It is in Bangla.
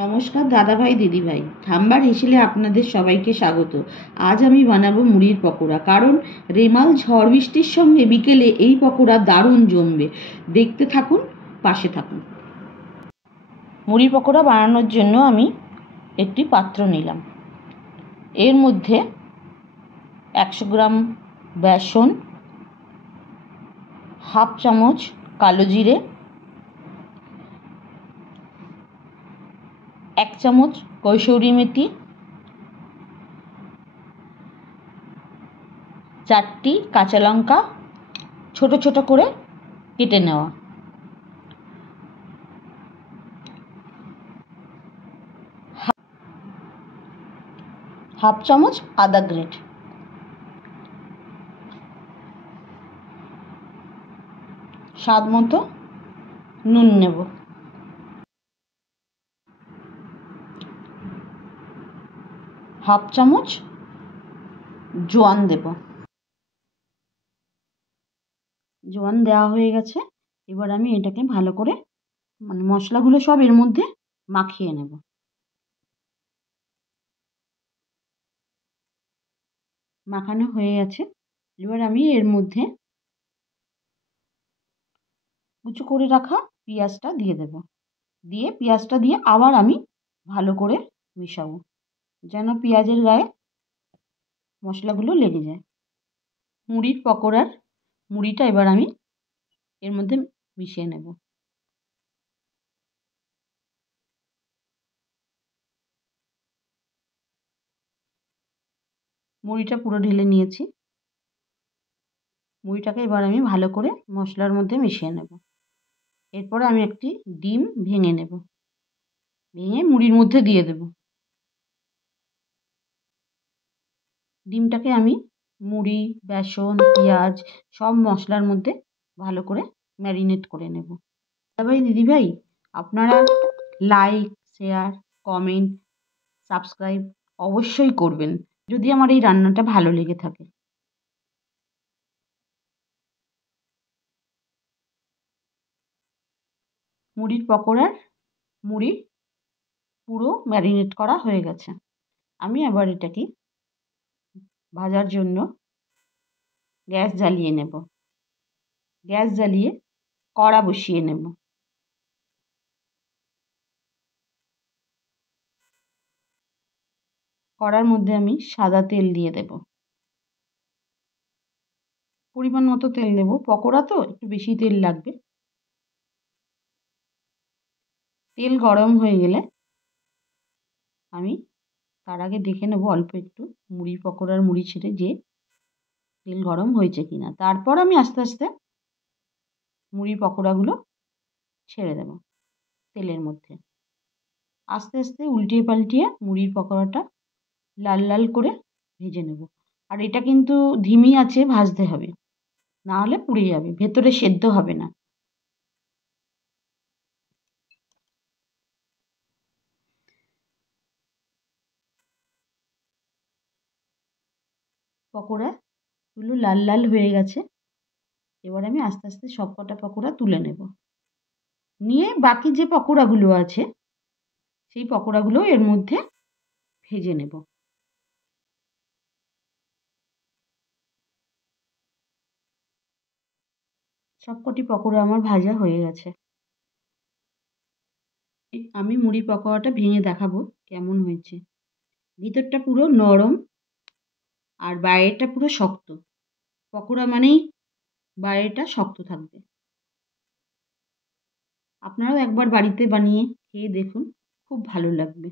নমস্কার দাদাভাই দিদিভাই, থাম্বার হেসেলে আপনাদের সবাইকে স্বাগত। আজ আমি বানাবো মুড়ির পকোড়া, কারণ রেমাল ঝড় বৃষ্টির সঙ্গে বিকেলে এই পকোড়া দারুণ জমবে। দেখতে থাকুন, পাশে থাকুন। মুড়ির পকোড়া বানানোর জন্য আমি একটি পাত্র নিলাম। এর মধ্যে 100 গ্রাম বেসন, হাফ চামচ কালো জিরে, 1 চামচ কসুরি মেথি, 4টি কাঁচা লঙ্কা ছোট ছোট করে কেটে নেওয়া, হাফ চামচ আদা গ্রেট, স্বাদ মতো নুন নেব, হাফ চামচ জোয়ান দেব। জোয়ান দেওয়া হয়ে গেছে। এবার আমি এটাকে ভালো করে মশলাগুলো সব এর মধ্যে মাখিয়ে নেব। মাখানো হয়ে গেছে। এবার আমি এর মধ্যে কুচো করে রাখা পেঁয়াজটা দিয়ে দেব। পেঁয়াজটা দিয়ে আবার আমি ভালো করে মেশাবো, যেন পেঁয়াজের গায়ে মশলাগুলো লেগে যায়। মুড়ির পকোড়ার মুড়িটা এবার আমি এর মধ্যে মিশিয়ে নেব। মুড়িটা পুরো ঢেলে নিয়েছি। মুড়িটাকে এবার আমি ভালো করে মশলার মধ্যে মিশিয়ে নেব। এরপরে আমি একটি ডিম ভেঙে নেব, ভেঙে মুড়ির মধ্যে দিয়ে দেব। ডিমটাকে আমি মুড়ি, বেসন, পেঁয়াজ সব মশলার মধ্যে ভালো করে ম্যারিনেট করে নেব। দাদাভাই দিদিভাই, আপনারা লাইক, শেয়ার, কমেন্ট, সাবস্ক্রাইব অবশ্যই করবেন যদি আমার এই রান্নাটা ভালো লেগে থাকে। মুড়ির পকোড়ার মুড়ি পুরো ম্যারিনেট করা হয়ে গেছে। আমি আবার এটাকে ভাজার জন্য গ্যাস জ্বালিয়ে নেব। গ্যাস জ্বালিয়ে কড়া বসিয়ে নেব। কড়ার মধ্যে আমি সাদা তেল দিয়ে দেব। পরিমাণ মতো তেল দেব, পকোড়া তো একটু বেশি তেল লাগবে। তেল গরম হয়ে গেলে আমি তার আগে দেখে নেব অল্প একটু মুড়ির পকোড়ার মুড়ি ছেড়ে যে তেল গরম হয়েছে কিনা। তারপর আমি আস্তে আস্তে মুড়ির পকোড়াগুলো ছেড়ে দেব তেলের মধ্যে। আস্তে আস্তে উল্টিয়ে পাল্টিয়ে মুড়ির পকোড়াটা লাল লাল করে ভেজে নেব। আর এটা কিন্তু ধিমি আঁচে ভাজতে হবে, না হলে পুড়ে যাবে, ভেতরে সেদ্ধ হবে না। পকোড়াগুলো লাল লাল হয়ে গেছে। এবার আমি আস্তে আস্তে সব কটা পকোড়া তুলে নেব। নিয়ে বাকি যে পকোড়াগুলো আছে সেই পকোড়াগুলো এর মধ্যে ভেজে নেব। সবকটি পকোড়া আমার ভাজা হয়ে গেছে। আমি মুড়ি পকোড়াটা ভেঙে দেখাবো কেমন হয়েছে। ভিতরটা পুরো নরম আর বাইরেটা পুরো শক্ত। পকোড়া মানেই বাইরেটা শক্ত থাকবে। আপনারাও একবার বাড়িতে বানিয়ে খেয়ে দেখুন, খুব ভালো লাগবে।